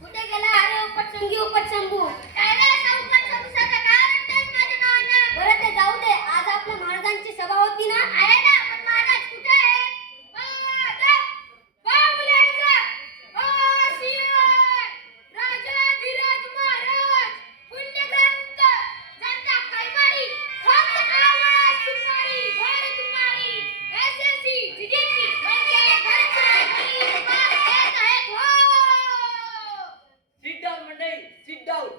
कुठे गेला अरे उपटसंगी उपटशंभू? काय रे असा उपटशंभूसारखा काय रडतोयस माझ्या नावानं? बरं ते जाऊ दे, आज आपल्या महाराजांची सभा होती ना? आहे ना, पण महाराज कुठे आहे? राजाधिराज महाराज पुण्यग्रंथ जनता कैवारी खत आवाज तुम्हारी भर तुम्हारी एसएससी जीजीपी म्हणजे घरचे बार येत आहेत हो. सिट डाऊन मंडळी, सिट डाऊन.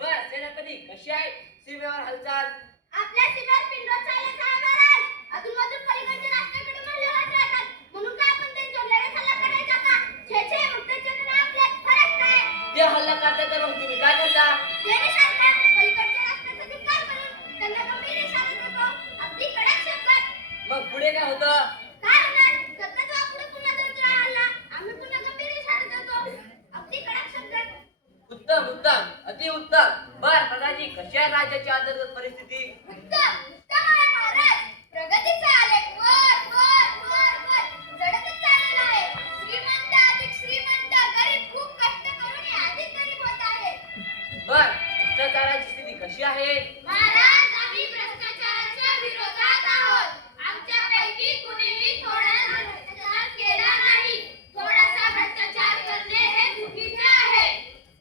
बर सेनापती कशी आहे सीमेवर हालचाल? आपल्या सीमेवर पिंडोर चालले काय महाराज? अजून मधून पलीकडचे राष्ट्राकडे मल्लवाद राहतात म्हणून का आपण त्यांच्यावर लगेच हल्ला करायचा का? छे छे मग त्याच्यानं आणि आपल्यात फरक काय? ते हल्ला करतात तर मग तुम्ही काय करता? त्याने सारखा पलीकडच्या राष्ट्राचा धिक्कार करून त्यांना गंभीर इशारा देतो अगदी कडक शब्दात. मग पुढे काय होतं? काय होणार? सतत वापरून पुन्हा त्यांचा हल्ला आम्ही पुन्हा गंभीर इशारा देतो अगदी कडक शब्दात. उत्तम उत्तम, अति उत्तम. बर प्रधानजी कशी आहे राज्याची अंतर्गत परिस्थिती? उत्तम उत्तम आहे महाराज. प्रगतीचा आलेख वर वर वर वर चढतच चाललेला आहे. श्रीमंत अधिक श्रीमंत, गरीब खूप कष्ट करून अधिक गरीब होत आहे. बर भ्रष्टाचाराची स्थिती कशी आहे? महाराज आम्ही भ्रष्टाचाराच्या विरोधात आहोत. आमच्यापैकी कुणीही थोडा भ्रष्टाचार केला नाही. थोडासा भ्रष्टाचार करणे हे चुकीचे आहे.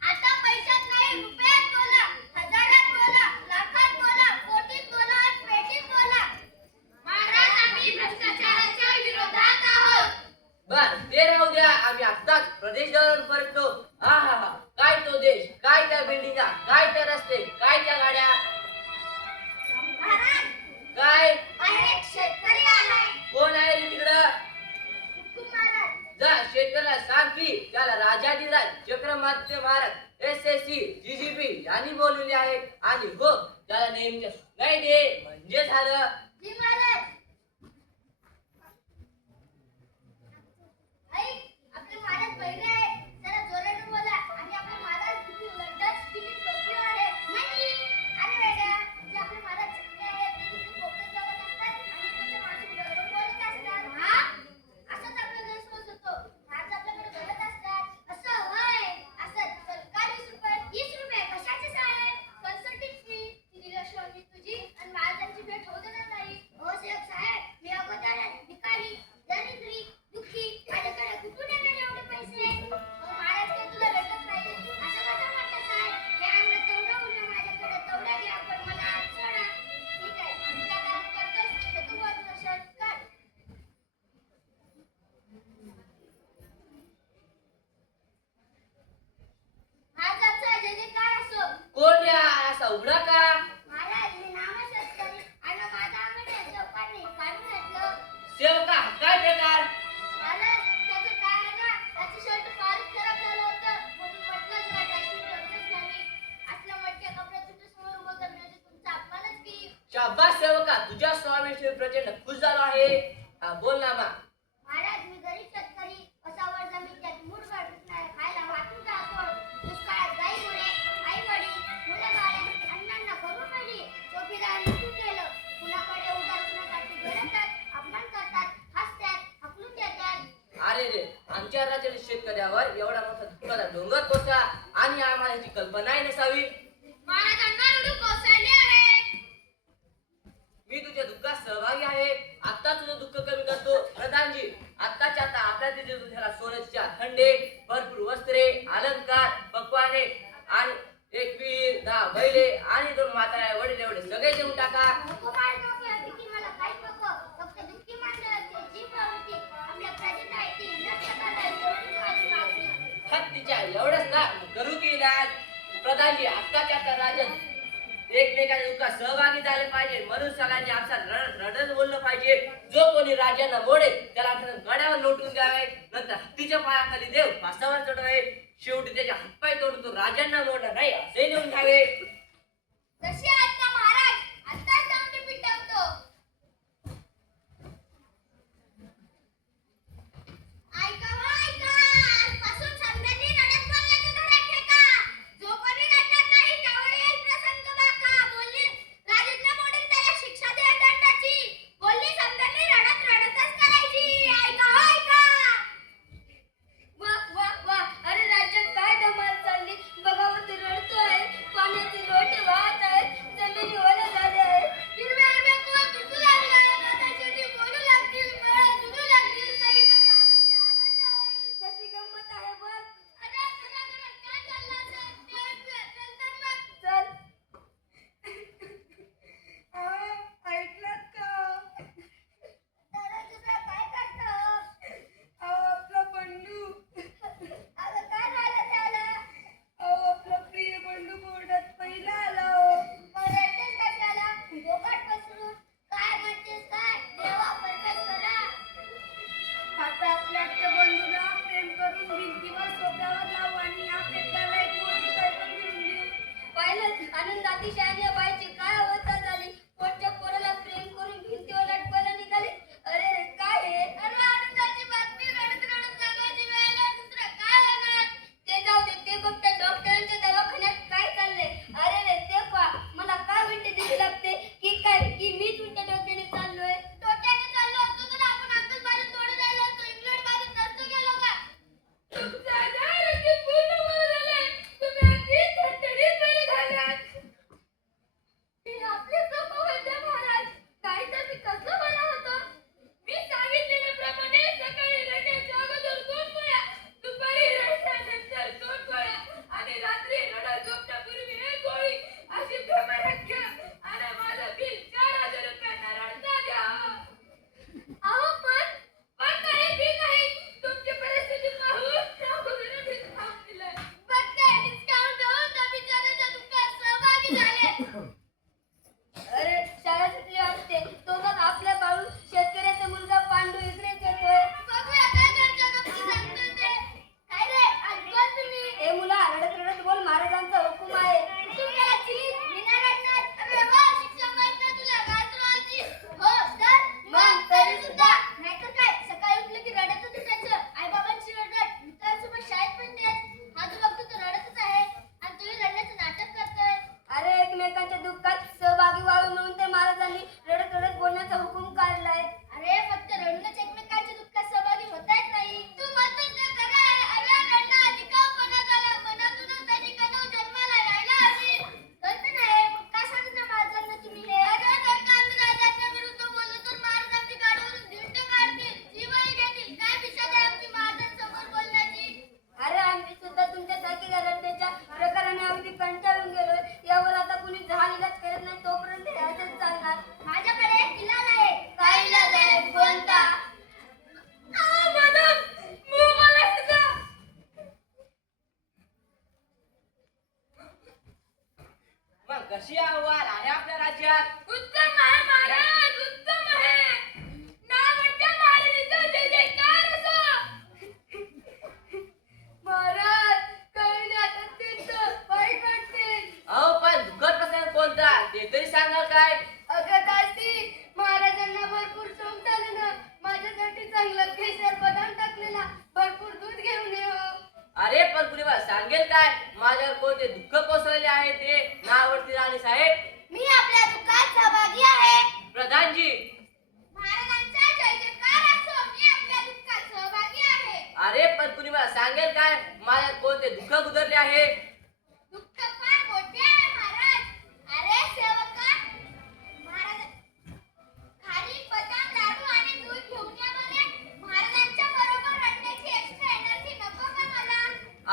आता पैशात नाही रुपयात बोला, हजारात बोला, लाखात बोला, कोटीत बोला आणि पेटीत बोला. महाराज आम्ही भ्रष्टाचाराच्या विरोधात आहोत. बर ते राहू द्या, आम्ही आत्ताच प्रदेश दौऱ्यावर परतलो. हा हा हा, काय तो देश, काय त्या बिल्डिंगा, काय त्या रस्ते, काय त्या गाड्या. महाराज काय बाहेर एक शेतकरी आलाय. कोण आहे रे तिकडं? हुकूम महाराज. जा शेतकऱ्याला सांग की त्याला राजाधिराज चक्रमात्य महाराज एसएससी जीजीपी यांनी बोलवले आहे आणि हो त्याला नेमक्या नाही दे म्हणजे झालं. जी महाराज. आई आपले महाराज बहिरे आहे. जरा जोराने बोला आणि आपले महाराज किती लंडन किती टोकियो आहे. नाही अरे वेड्या, जे आपले महाराज चांगले आहेत ते किती फोकस बघत असतात आणि त्याच्या माणसाकडे बोलत असतात. हा असंच आपला गैरसमज होतो. महाराज आपल्याकडे बोलत असतात असं होय. असं सरकारी 20 रुपये कशाचे साहेब? Consulting fee. ती निरक्षरांनी तुझी आणि महाराजांची भेट होऊ देणार नाही. हो सेवक साहेब, मी अगोदरच भिकारी, दरिद्री, दुःखी, माझ्याकडे कुठून येणार एवढे पैसे? महाराज काही तुला भेटत नाही असं कसं म्हणता साहेब? हे आणलं तेवढं उरलं माझ्याकडे, तेवढं घ्या पण मला आज सोडा. ठीक आहे, तुला काम करतोस तर तू बाजूला शर्ट काढ. महाराजांचा जय जयकार असो. कोण रे हा असा उघडा का? महाराज मी नामच शेतकरी आणि माझा अंगण चौकाने काढून घेतलं. सेवका काय प्रकार? महाराज त्याचं काय आहे ना, त्याचं शर्ट फारच खराब झालं होतं म्हणून म्हटलंच नाही त्याची गरजच नाही. असल्या मटक्या कपड्यात तुमच्या समोर उभं करण्याचे तुमचा अपमानच की. शाबास सेवका, तुझ्या स्वामीविषयी प्रचंड खुश झालो आहे. हा बोल ना मा. महाराज मी गरीब शेतकरी, असावर जमीन त्यात मूठ गाडत नाही, खायला वाटून जातो. दुष्काळात गाई गुरे, आई वडील, मुलं बाळे अण्णांना करून मिळली. चोपीदार लुटून गेलं. कुणाकडे उदासण्यासाठी वेळतात, अपमान करतात, हसतात, हकलून देतात. अरे रे, आमच्या राज्यातील शेतकऱ्यावर एवढा मोठा दुःखाचा डोंगर कोसळला आणि आम्हाला याची कल्पनाही नसावी. महाराजांना रडू कोसळले आहे. मी तुझ्या दुःखात सहभागी आहे. आता तुझं दुःख कमी करतो. प्रधानजी आत्ताच्या आता आपल्या तिथे तुझ्याला सोन्याच्या खंडे, भरपूर वस्त्रे, अलंकार, पक्वाने आणि एक वीर, 10 बैले आणि 2 म्हाताऱ्या वडील एवढे सगळे देऊन टाका. नको बाळ नको, यापैकी मला काहीच नको. फक्त दुःखी माणसाची जी प्रवृत्ती आपल्या प्रजेत आहे ती नष्ट करायची एवढीच माझी मागणी. हत्तीच्या एवढंच ना करू की इलाज. प्रधानजी आत्ताच्या आता राजन एकमेकांच्या दुःखात सहभागी झाले पाहिजे म्हणून सगळ्यांनी आपसा रडत बोललं पाहिजे. जो कोणी राजांना मोडेल त्याला आपण गड्यावर लोटून द्यावे, नंतर हत्तीच्या पायाखाली देव फासावर चढवावे, शेवटी त्याचे हातपाय तोडून तो राजांना मोडणार नाही असे लिहून घ्यावे. कसे आहेत का महाराज? आत्ताच जाऊन मी पिटवतो. ऐका हो ऐका, आजपासून समजांनी रडत बोलण्याचं धडा ठेका. जो कोणी रडणार नाही त्यावर येईल प्रसंग बाका. बोलली राजांना मोडून त्याला शिक्षा द्या दंडाची. बोलली समजांनी रडत रडतच करायची. ऐका हो ऐका. वा वा वा, अरे राज्यात काय होत आहे बघ. अरे तुला घरात काय चाललं असेल ते ऐकूया. चल तर मग. चल. ऐकलत का? दादा तुझं काय करतो? आपला बंडू. अगं काय झालं त्याला? आपला प्रिय बंडू बोर्डात पहिला आला हो. मग रडतेस कशाला? बोकाट पसरून. काय म्हणतेस काय? देवा परमेश्वरा. आता आपल्या बंडूला प्रेम करून भिंतीवर सोप्यावर लावू आणि या पेट्याला एक मोठी सायकल घेऊन देऊ. पाहिलं आनंदाती शहाणी बाईची काय अवस्था झाली. पोटच्या पोराला प्रेम करून भिंतीवर लटकवायला निघाली. अरे रे काय हे? अरे आनंदाची बातमी रडत रडत सांगायची वेळेला दुसरं काय होणार? ते जाऊ दे ते फक्त डॉक्टरांच्या दवाखान्यात काय चाललंय. अरे रे ते पहा मला काय उलटी दिली लागते की काय की मीच उलट्या डोक्याने चाललोय. डोक्याने चाललो असतो तर आपण आताच बाजू तोडून राहिलो असतो. इंग्लंड बाजूत नसतो गेलो का? तुमचा आरोग्य पूर्ण बरं झालंय. तुम्ही अगदी ठणठणीत बरे झालात. हे आपले सोपं होते महाराज. काय तर मी कसं बरं होतो. मी सांगितलेल्याप्रमाणे सकाळी रडण्याच्या अगोदर 2 गोळ्या, दुपारी रडल्यानंतर 2 गोळ्या आणि रात्री रडत झोपण्यापूर्वी 1 गोळी अशी प्रमाणात घ्या आणि माझं बिल 4,000 रुपयांना रडता द्या. अहो पण काही बी नाही. तुमची परिस्थिती पाहून डॉक्टरांनी डिस्काउंट दिलंय. बघते डिस्काउंट देऊन त्या बिचाऱ्याच्या दुःखात सहभागी झाले. अरे शाळा सुटली वाटते. तो बघ आपल्या बाळू शेतकऱ्याचा मुलगा पांडू इकडेच येतोय. बघूया काय घरच्या गोष्टी सांगतोय ते. काय रे ऐकलं तुम्ही? ए मुला रडत रडत बोल महाराजांचा हुकूम आहे. तू गेला चिलीत मी नाही रडणार. अरे वा शिक्षा माहित नाही तुला गाजरवाची. हो तर मग तरी सुद्धा नाहीतर काय सकाळी उठलं की रडतच उठायचं. आई बाबांची रडरड मित्रांसोबत शाळेत पण तेच. हा जो बघतो तो रडतच आहे आणि तुम्ही रडण्याचं नाटक करतोय. अरे एकमेकांच्या दुःखात सहभागी व्हावे म्हणून ते महाराजांनी रडत रडत बोलण्याचा हुकूम काढलाय. अरे फक्त रडूनच एकमेकांच्या दुःखात सहभागी होता येत नाही. तू म्हणतोस ते खरं आहे. अरे रडणं अधिकावपणा झाला. मनातूनच त्याची कणव जन्माला यायला हवी. कळतं नाही मग का सांगितलं महाराजांना तुम्ही हे? अरे जर का आम्ही राजाच्या विरुद्ध बोललो तर महाराज आमची गाडीवरून धिंड काढतील. जीवही घेतील. काय बिशाद आहे आमची महाराजांसमोर बोलण्याची? अरे आम्ही सुद्धा तुमच्यासारखी रडण्याच्या प्रकाराने अगदी कंटाळून गेलोय. यावर आता कुणी जहाल इलाज करत नाही तोपर्यंत हे असंच चालणार. माझ्याकडे एक इलाज आहे. काय इलाज आहे? कोणता? मग कशी अहवाल आहे आपल्या राज्यात? उत्तम आहे महाराज, उत्तम आहे. नावडत्या महाराजांचा जय जयकार असो. महाराज कळण्यात अत्यंत वाईट वाटते. अहो पण दुःखद प्रसंग कोणता ते तरी सांगाल काय? अगं दासी महाराजांना भरपूर शोक झाले ना. माझ्यासाठी चांगलं केशर बदाम टाकलेला भरपूर दूध घेऊन ये हो. अरे पण कुणी मला सांगेल काय माझ्यावर कोणते दुःख कोसळले आहे ते? नावडती राणी साहेब. मी आपल्या दुःखात सहभागी आहे. प्रधानजी. महाराजांचा जय जयकार असो. मी आपल्या दुःखात सहभागी आहे. अरे पण कुणी मला सांगेल काय माझ्यात कोणते दुःख गुजरले आहे? दुःख फार मोठे आहे महाराज. अरे सेवका महाराज खारी बदाम लाडू आणि दूध घेऊन या बरे. महाराजांच्या बरोबर रडण्याची एक्स्ट्रा एनर्जी नको का मला?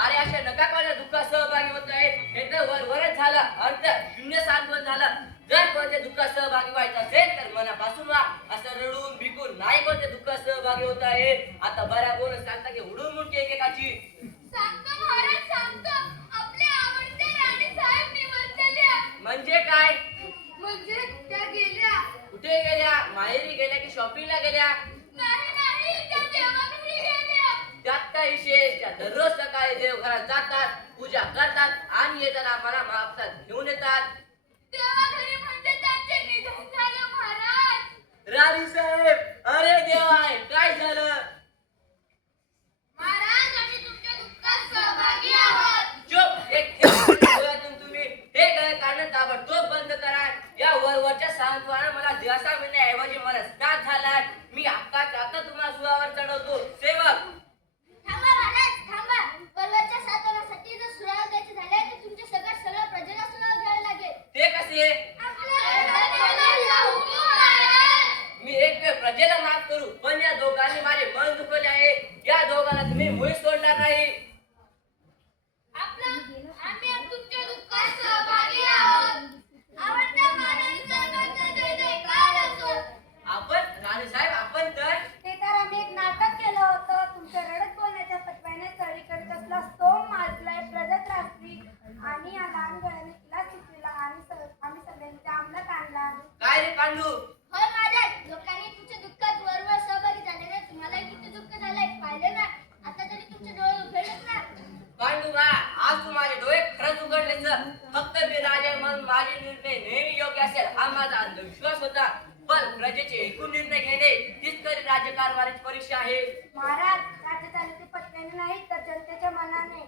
अरे अशा नका कोणत्या दुःखात सहभागी होत आहे. हे तर वरवरच झालं. अर्थ शून्य सांत्वन झालं. जर कोणत्या दुःखात सहभागी व्हायचं असेल तर मनापासून व्हा. असं रडून भिकून नाही कोणत्या दुःखात सहभागी होत आहे. आता बऱ्या बोलत सांगता की उडून मुडकी एकेकाची. सांगतो महाराज सांगतो. आपले आवडते राणी साहेब निवर्तल्या. म्हणजे काय? म्हणजे त्या गेल्या. कुठे गेल्या? माहेरी गेल्या की शॉपिंगला गेल्या? नाही नाही त्या देवाघरी गेल्या. त्यात काय विशेष? त्या दररोज सकाळी देवघरात जातात, पूजा करतात आणि येताना आम्हाला महाप्रसाद घेऊन येतात. देवाघरी म्हणजे त्यांचे निधन झाले महाराज. राणी साहेब, अरे देवा काय झालं? महाराज आम्ही तुमच्या दुःखात सहभागी आहोत. चुप! एक डोळ्यातून तुम्ही हे गळे काढणं ताबडतोब बंद करा. या वरवरच्या सांत्वनानं मला दिवसा मिळण्याऐवजी मला स्नात झालाय. मी आता तुम्हाला सुळावर चढवतो. सेवक थांबा महाराज थांबा. बलवाच्या साधनासाठी जर सुराव द्यायचे झाले तर तुमच्या सगळ्या प्रजेला सुराव घ्यायला लागेल. ते कसे? मी एक वेळ प्रजेला माफ करू पण या दोघांनी माझे मन दुखवले आहे. या दोघांना तुम्ही मुळीच सोडणार नाही. पांडू. होय महाराज, लोकांनी तुमच्या दुःखात वरवर सहभागी झालेले. तुम्हालाही किती दुःख झालंय पाहिलं ना. आता तरी तुमचे डोळे उघडलेत ना. पांडुबा, आज तू माझे डोळे खरंच उघडले सर. फक्त मी राजा म्हणून माझे निर्णय नेहमी योग्य असेल हा माझा अंधविश्वास होता. पण प्रजेचे एकूण निर्णय घेणे हीच खरी राज्यकारभाराची परीक्षा आहे. महाराज, राज्य चालते पत्त्याने नाही तर जनतेच्या मनाने.